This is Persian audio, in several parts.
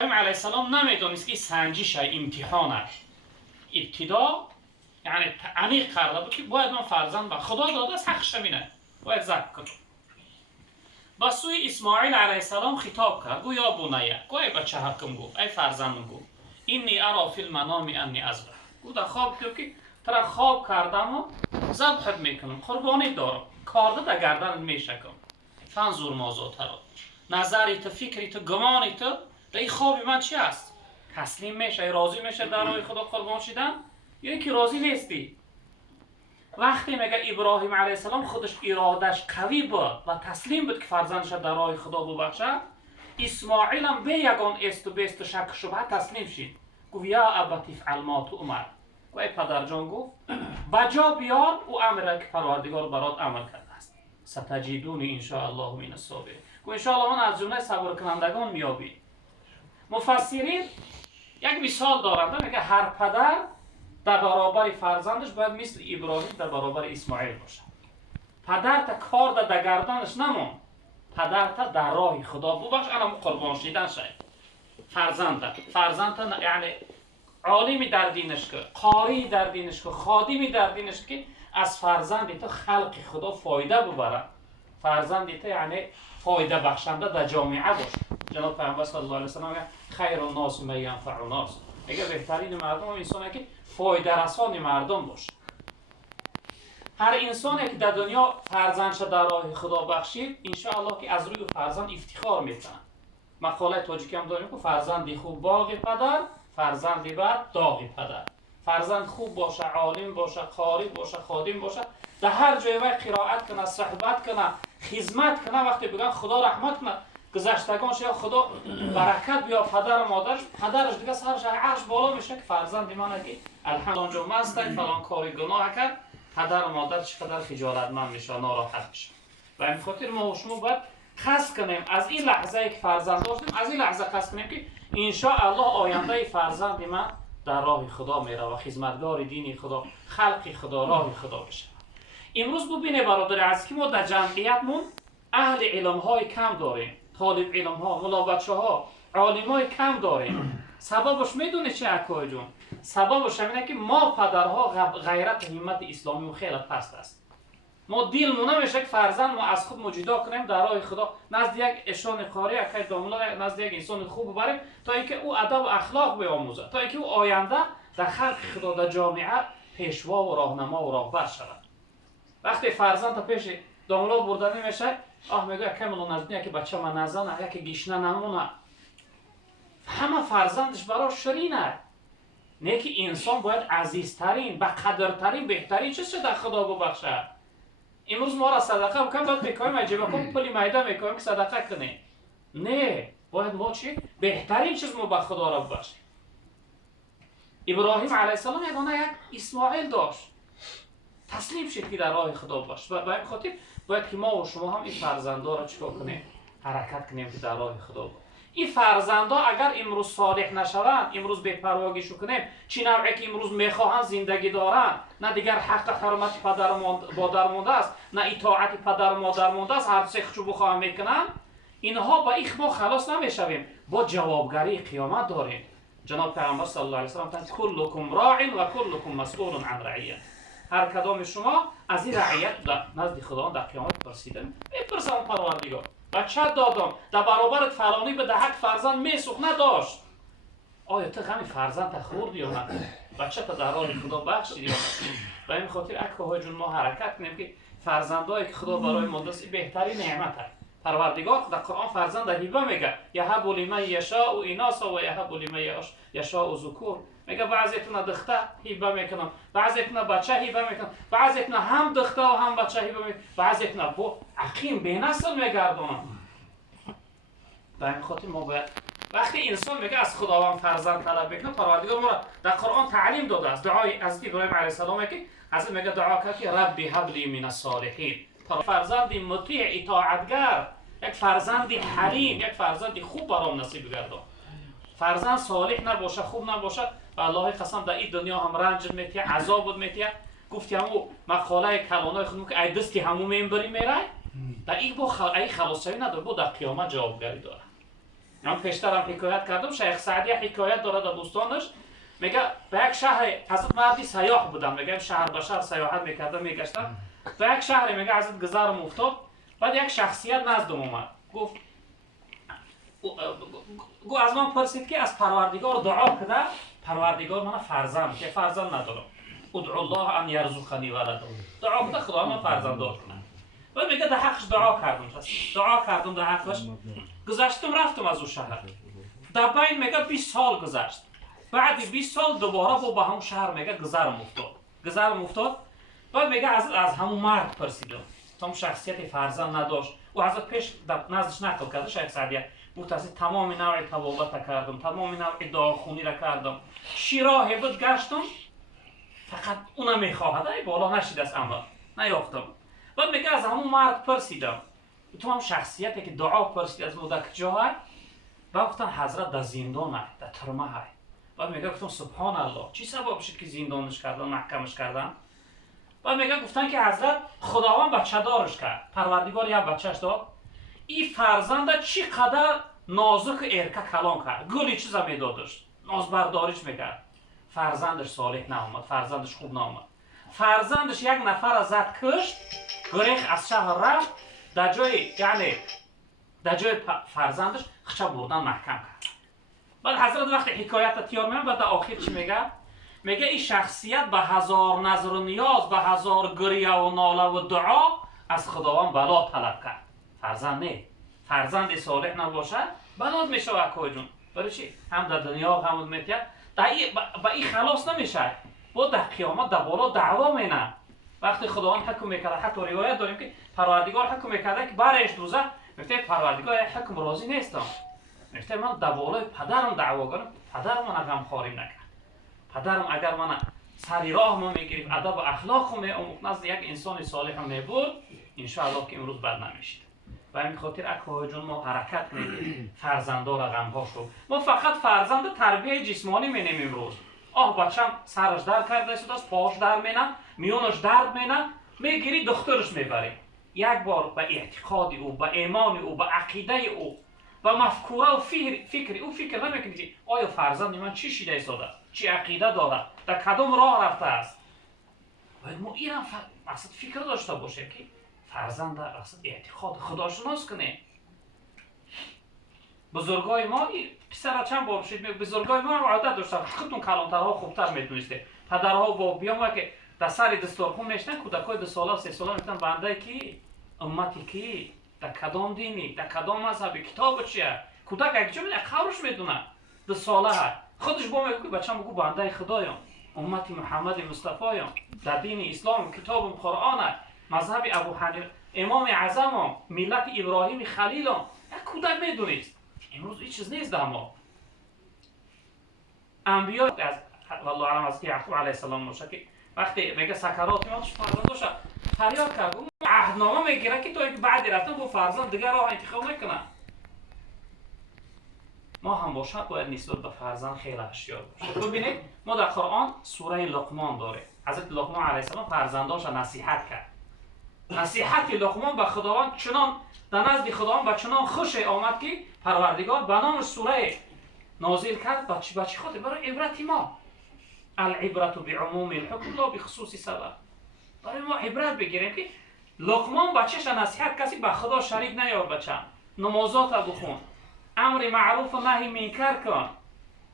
ابراهیم علیه السلام نمیدونست که سنجش امتحانه ابتدا یعنی عمیق کرده بود که باید من فرزند با خدا داده است حقش بینه باید ذبح کنم. با سوی اسماعیل علیه السلام خطاب کرد گو یا بنیه گو ای بچه حقم گو ای فرزندم گو اینی ارا فی المنام انی اذبح گو در خواب که ترا خواب کردم و ذبحت میکنم قربانی دارم کارده در گردن میشکم فانظر ماذا تری نظری تو فکری تو گمانی تو در این خواب من چی است؟ تسلیم میشه راضی میشه در راه خدا قربان شدن یا اینکه راضی نیستی؟ وقتی میگه ابراهیم علیه السلام خودش ارادش قوی بود و تسلیم بود که فرزندش در راه خدا ببخشه، اسماعیل هم به یگان است و بیست و شک شبه تسلیم شد. گفت یا ابتی افعل ما تؤمر. و ای پدر جان گفت بجا بیار او امر که پروردگار برات عمل کرده است. ستجدونی ان شاء الله من الصابرین. گفت ان شاء الله من از جمله صبر کنندگان میابی. مفسرین یک مثال دارند میگه هر پدر در برابر فرزندش باید مثل ابراهیم در برابر اسماعیل باشه. پدر تا کار در گردنش نمون، پدر تا در راه خدا ببخش انا قربان شدن شد. فرزند تا یعنی عالمی در دینش که قاری در دینش که خادمی در دینش که از فرزند تا خلق خدا فایده ببره. فرزند تا یعنی فایده بخشنده در جامعه باشه. جناب پیامبر صلی الله علیه و سلم میگه خیر الناس من ینفع الناس. میگه بهترین مردم انسانی که فایده رسان مردم باشه. هر انسانی که در دنیا فرزندش در راه خدا بخشید ان شاء الله که از روی فرزند افتخار میکنه. مقاله تاجیکی هم داریم که فرزندی خوب باغ پدر، فرزندی بد داغ پدر. فرزند خوب باشه، عالم باشه، قاری باشه، خادم باشه، در هر جای وقت قرائت کنه، صحبت کنه، خدمت کنه، وقتی بگن خدا رحمت کنه گذشتگانش یا خدا برکت بیا پدر و مادرش، پدرش دیگه سرش عرش بالا میشه که فرزند منه که الحمدلله مست فلان کاری گناه کرد، پدر و مادر چقدر خجالتمند میشه، ناراحت میشه. و این خاطر ما و شما باید قصد کنیم از این لحظه که فرزند داشتیم، از این لحظه قصد کنیم که ان شاء الله آینده فرزند من در راه خدا میره و خدمتگار دین خدا، خلق خدا، راه خدا بشه. امروز ببینید برادر عزیز که ما در جمعیتمون اهل علم های کم داریم، طالب علم ها، ملا بچه ها، عالم های کم داریم. سببش میدونه چه اکای جون؟ سببش اینه که ما پدرها غیرت همت اسلامی و خیلی پست است. ما دلمون نمیشه که فرزند ما از خود جدا کنیم در راه خدا نزد یک اشان قاری اکای داملا نزد یک انسان خوب ببریم تا اینکه او ادب و اخلاق بیاموزه، تا اینکه او آینده در خلق خدا در جامعه پیشوا و راهنما و راهبر شود. وقتی فرزند تا پیش داملا برده نمیشه، میگه کاملا نزدیک که بچه من نزنه که گیشنه نمونه. همه فرزندش برای شرینه. نه که انسان باید عزیزترین، بقدرترین، بهترین چیز در خدا ببخشه. امروز ما را صدقه بکنم باید میکنیم عجیبه کنیم پلی میده میکنیم که صدقه کنیم. نه، باید ما چی؟ بهترین چیز ما به خدا را ببخشیم. ابراهیم علیه السلام یگانه یک اسماعیل داشت. تسلیم شد که در راه خدا باشه. و به این خاطر باید که ما و شما هم این فرزندا را چیکار کنیم؟ حرکت کنیم که در راه خدا باشه. این فرزندا اگر امروز صالح نشوند، امروز بی‌پرواییشو کنیم، چی نوعی که امروز میخواهند زندگی دارند، نه دیگر حق حرمت پدر و مادر مونده است، نه اطاعت پدر و مادر مونده است، هر چه خودشو بخواهند میکنند، اینها با این ما خلاص نمیشویم، با جوابگری قیامت داریم. جناب پیامبر صلی الله علیه و سلم فرمود کلکم راع و کلکم مسئول عن رعیه. هر کدام شما از این رعیت در نزد خدا در قیامت پرسیدن. میپرسم پروردگار بچه دادم در برابرت فلانی به دهک فرزند میسوخ نداشت، آیا تو غم فرزند تا خوردی یا نه؟ بچه تا در راه خدا بخشیدی یا نه؟ و این خاطر اکاهای جون ما حرکت کنیم که فرزندایی که خدا برای ما دست بهترین نعمت هست. پروردگار در قرآن فرزند هیبه میگه یهب لمن یشاء اناثا و یهب لمن یشاء ذکور. میگه بعضیتون دختر هیبه میکنم، بعضیتون بچه هیبه میکنم، بعضیتون هم دختر و هم بچه هیبه میکنم، بعضیتون با عقیم به نسل میگردونم. در این خاطر ما باید وقتی انسان میگه از خداوند فرزند طلب بکنه، پروردگار ما را در قرآن تعلیم داده است. دعای از ابراهیم علیه السلام که حضرت میگه دعا کرد که ربی هب لی من الصالحین. فرزندی مطیع اطاعتگر، یک فرزندی حلیم، یک فرزندی خوب برام نصیب گردان. فرزند صالح نباشه، خوب نباشه، والله قسم در این دنیا هم رنج میتیه، عذاب میتیه. گفتی همو مقاله کلانای خودمون که ای دستی همو میبری میره، در این با خلاصی نداره، با در قیامت جوابگری داره. من پیشتر هم حکایت کردم، شیخ سعدی حکایت داره در دوستانش، میگه به یک شهر حضرت مردی سیاح بودن، میگه شهر به شهر سیاحت میکردم میگشتم، به یک شهر میگه حضرت گذرم افتاد، بعد یک شخصیت نزدم اومد، گفت از من پرسید که از پروردگار دعا کده، پروردگار من فرزند که فرزند ندارم، ادعو الله ان یرزقنی ولدا، دعا کده خدا من فرزند دار کنه. بعد میگه در حقش دعا کردم در حقش، گذشتم رفتم از اون شهر، در بین میگه 20 سال گذشت، بعد 20 سال دوباره با همون شهر میگه گذرم افتاد، بعد میگه از همون مرد پرسیدم، تام شخصیت فرزند نداشت و حضرت پیش نزدش نقل کرده شیخ سعدی، متصل تمام نوع تبابت کردم، تمام نوع دعاخونی را کردم، شیراه بود گشتم، فقط اونم میخواهد، ای بالا نشید از امر نیافتم. بعد میگه از همون مرد پرسیدم، تو هم شخصیتی که دعا پرسید از مدت کجا های؟ بعد گفتن حضرت در زندان های، در ترمه های. بعد میگه گفتم سبحان الله، چی سبب شد که زندانش کردن، محکمش کردن؟ بعد میگه گفتن که حضرت خداوند بچه دارش کرد، پروردگار یک بچهش داد، این فرزند چقدر نازک ارکه کلان کرد، گلی چیزا میدادش، ناز برداریش میکرد، فرزندش صالح نامد، فرزندش خوب نامد، فرزندش یک نفر از زد کشت، گریخ از شهر رفت، در جای فرزندش خچه بردن محکم کرد. بعد حضرت وقتی حکایت تیار میمون، بعد در آخر چی میگه؟ میگه این شخصیت به هزار نظر و نیاز، به هزار گریه و ناله و دعا از خداوند بلا طلب کرد. فرزند نه، فرزند صالح نباشه بلاد میشه اکوی جون. برای چی؟ هم در دنیا هم میتیه با این خلاص نمیشه، با در قیامت در بالا دعوا مینه. وقتی خداوند حکم میکرده، حتی روایت داریم که پروردگار حکم میکرده که برش دوزخ، میگه پروردگار حکم راضی نیستم، میگه من در بالای پدرم دعوا کنم، پدرم من غمخواری نکرد، پدرم اگر من سری راه ما میگرفت، ادب و اخلاق میآموخت، نزد یک انسان صالح میبرد، ان شاء الله که امروز بد نمیشید. و همین خاطر اکوهای جون ما حرکت کنیم، فرزندا را غمها شو. ما فقط فرزند تربیه جسمانی مینیم امروز. بچم سرش درد کرده شده است، پاش درد مینه، میونش درد مینه، میگیری دخترش میبری. یک بار به اعتقاد او، به ایمان او، به عقیده او، به مفکوره و فکر او فکر نمیکنی آیا فرزند من چی شیده ایستاده، چی عقیده داره، در کدام راه رفته است. باید ما این هم فکر داشته باشه که فرزند اعتقاد خداشناس کنه. بزرگای ما پسر چند بار شد، بزرگای ما عادت داشتن، خودتون کلانترها خوبتر میتونسته، پدرها با بیام که در سر دستارخون نشتن، کودکای 2 ساله 3 ساله میتونن بنده کی امتی کی، در کدام دینی، در کدام مذهبی، کتاب چیه، کودک اگه چه میدونه قبرش میدونه 2 ساله خودش با میگه بچه‌م بگو بنده خدایم، امتی محمد مصطفی ام، در دین اسلام کتاب قرآن، مذهب ابو حنیفه امام اعظم، ملت ابراهیم خلیل، یک کودک میدونید. امروز این چیز نیست. در ما انبیا از والله علم از یعقوب علیه السلام باشه که وقتی میگه سکرات میادش فرزندش فریاد کرد، عهدنامه میگیره که تو اگه بعد رفتن با فرزند دیگر راه انتخاب نکنه. ما هم باشد باید نسبت به فرزند خیلی هوشیار باشیم. ببینید ما در قرآن سوره لقمان داره، حضرت لقمان علیه السلام فرزنداش نصیحت کرد. نصیحت لقمان به خداوند چنان در نزد خداوند به چنان خوش آمد که پروردگار به نام سوره نازل کرد بچه خاطر برای عبرت ما. العبرت بعموم الحکم لا بخصوص سبب. برای ما عبرت بگیریم که لقمان بچه‌ش نصیحت کسی به خدا شریک نیار، بچه نمازات بخون، امر معروف و نهی منکر کن.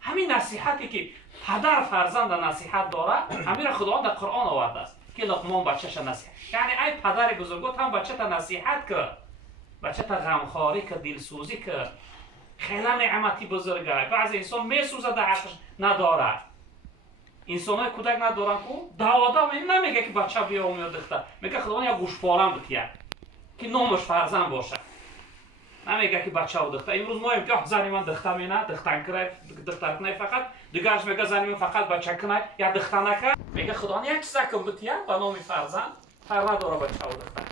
همین نصیحتی که پدر فرزند نصیحت داره، همین را خداوند در قرآن آورده است که لقمان بچه‌ش نصیحت، یعنی ای پدر بزرگوار هم بچه‌ت نصیحت کرد، بچه‌ت غمخواری کرد، دلسوزی کرد. خیلی نعمتی بزرگه. بعضی انسان میسوزه در حقش نداره. انسان‌های کودک ندارن که دعوت نمیگه که بچه بیا و میاد دختر، میگه خداوند یک گوشپارم بتیه که نامش فرزند باشه، نمیگه که بچه و دختر. امروز ما میگه زنی من دختر مینه، دختر کنه فقط، دیگرش میگه زنی من فقط بچه کنه یا دختر نکنه. میگه خداوند یک سکم بتیه به نام فرزند، فرق نداره بچه و دختر.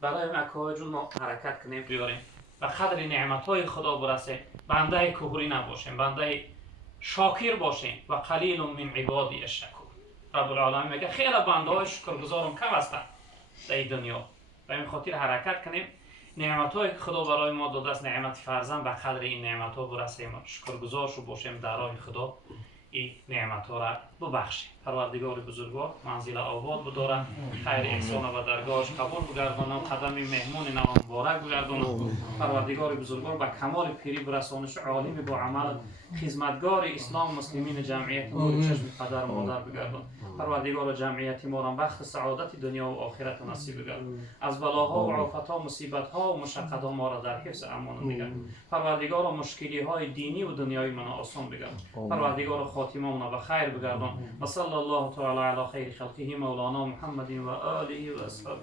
برای مکه جون ما حرکت کنیم بیاریم و قدر نعمت‌های خدا برسیم، بنده کفری نباشیم، بنده شاکر باشیم. و قلیل من عبادی الشکور. رب العالمین میگه خیلی بنده های شکرگزارم کم هستند در این دنیا. و این خاطر حرکت کنیم نعمت‌هایی که خدا برای ما داده است، نعمت فرزند، به قدر این نعمت‌ها برسیم، شکرگزار شو باشیم در راه خدا، این نعمت‌ها را ببخشیم. پروردگار بزرگوار منزل آباد بداره، خیر احسان و درگاهش قبول بگردانه و قدم مهمون نو مبارک بگردانه. پروردگار بزرگوار به کمال پیری برسانش، عالم با عمل، خدمتگار اسلام مسلمین جمعیت نور چشم پدر و مادر بگردان. پروردگار جمعیت ما را بخت سعادت دنیا و آخرت نصیب بگردان. از بلاها و آفتها و مصیبت‌ها و مشقت‌ها ما را در حفظ امان بگردان. پروردگار مشکلی‌های دینی و دنیایی من آسان بگردان. پروردگار خاتمه ما به خیر بگردان. و صلی الله تعالی علی خیر خلقه مولانا محمد و آله و اصحابه.